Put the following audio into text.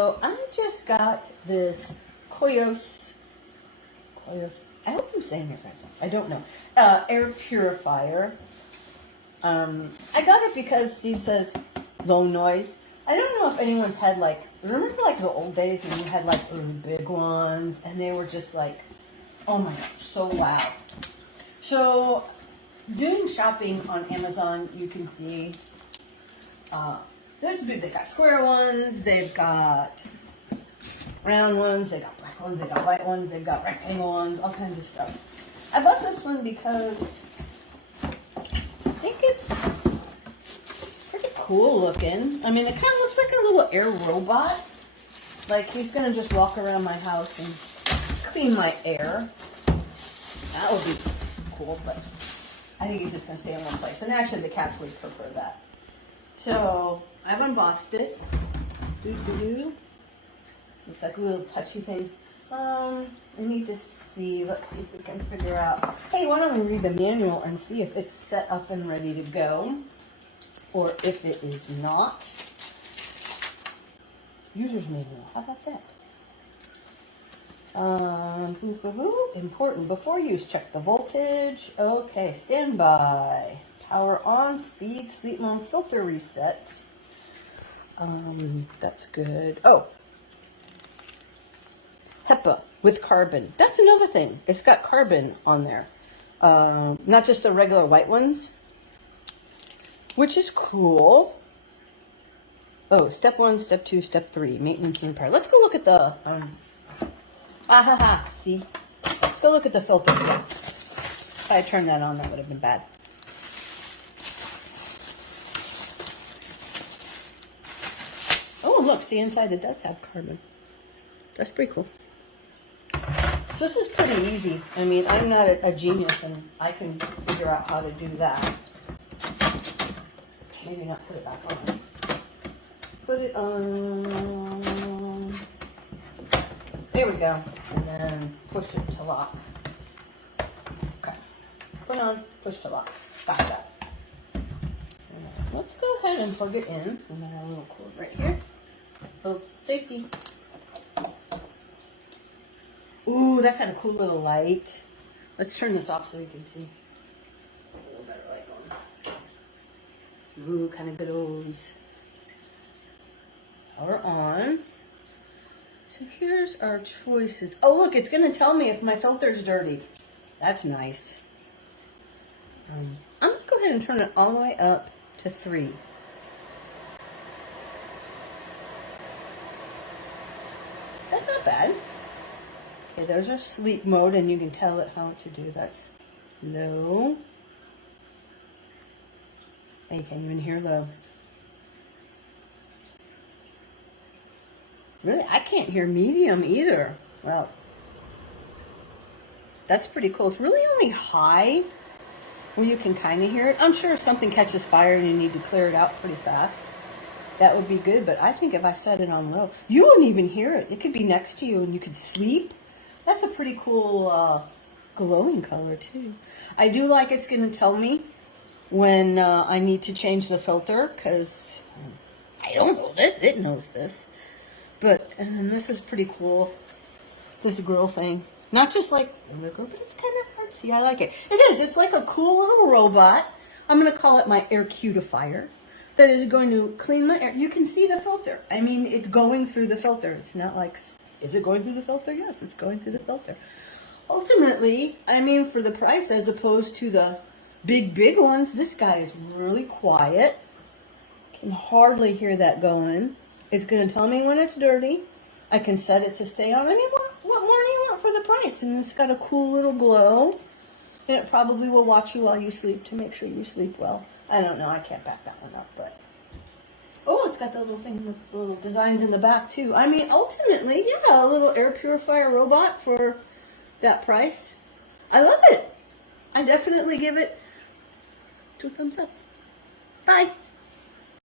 So I just got this KOIOS, I hope I'm saying it right. I don't know. Air Purifier. I got it because he says low noise. I don't know if anyone's had like, remember like the old days when you had like really big ones and they were just like, oh my gosh, so loud. So doing shopping on Amazon, you can see they've got square ones, they've got round ones, they've got black ones, they've got white ones, they've got rectangle ones, all kinds of stuff. I bought this one because I think it's pretty cool looking. I mean, it kind of looks like a little air robot. Like he's gonna just walk around my house and clean my air. That would be cool, but I think he's just gonna stay in one place. And actually the cats would prefer that. So I've unboxed it. Looks like little touchy things. I need to see, let's see if we can figure out. Hey, why don't we read the manual and see if it's set up and ready to go, or if it is not. User's manual, how about that? Important, before use, check the voltage. Okay, standby. Power on, speed, sleep mode, filter reset. That's good. Oh, HEPA with carbon. That's another thing. It's got carbon on there. Not just the regular white ones, which is cool. Oh, step 1, step 2, step 3, maintenance and repair. Let's go look at the, see? Let's go look at the filter again. If I turned that on, that would have been bad. Oh, look, see, inside it does have carbon. That's pretty cool. So this is pretty easy. I mean, I'm not a genius, and I can figure out how to do that. Maybe not put it back on. Put it on. There we go. And then push it to lock. Okay. Put on, push to lock. Got that. Let's go ahead and plug it in. And then a little cord right here. Oh, safety. Ooh, that's got a cool little light. Let's turn this off so we can see. A little better light on. Ooh, kind of goes. Power on. So here's our choices. Oh, look, it's going to tell me if my filter's dirty. That's nice. I'm going to go ahead and turn it all the way up to 3. That's not bad. Okay, there's our sleep mode, and you can tell it how to do. That's low. Oh, you can't even hear low. Really, I can't hear medium either. Well, that's pretty cool. It's really only high where you can kind of hear it. I'm sure if something catches fire and you need to clear it out pretty fast, that would be good. But I think if I set it on low, you wouldn't even hear it. It could be next to you and you could sleep. That's a pretty cool glowing color too. I do like it's going to tell me when I need to change the filter, because I don't know this. It knows this. But, and this is pretty cool, this grill thing. Not just like, but it's kind of artsy. I like it. It is. It's like a cool little robot. I'm going to call it my air cutifier. That is going to clean my air. You can see the filter. I mean, it's going through the filter. It's not like, is it going through the filter? Yes, it's going through the filter. Ultimately, I mean, for the price as opposed to the big ones, this guy is really quiet. Can hardly hear that going. It's going to tell me when it's dirty. I can set it to stay on. I mean, what more do you want for the price? And it's got a cool little glow. And it probably will watch you while you sleep to make sure you sleep well. I don't know. I can't back that one up. But oh, it's got the little thing, the little designs in the back too. I mean, ultimately, yeah, a little air purifier robot for that price. I love it. I definitely give it 2 thumbs up. Bye.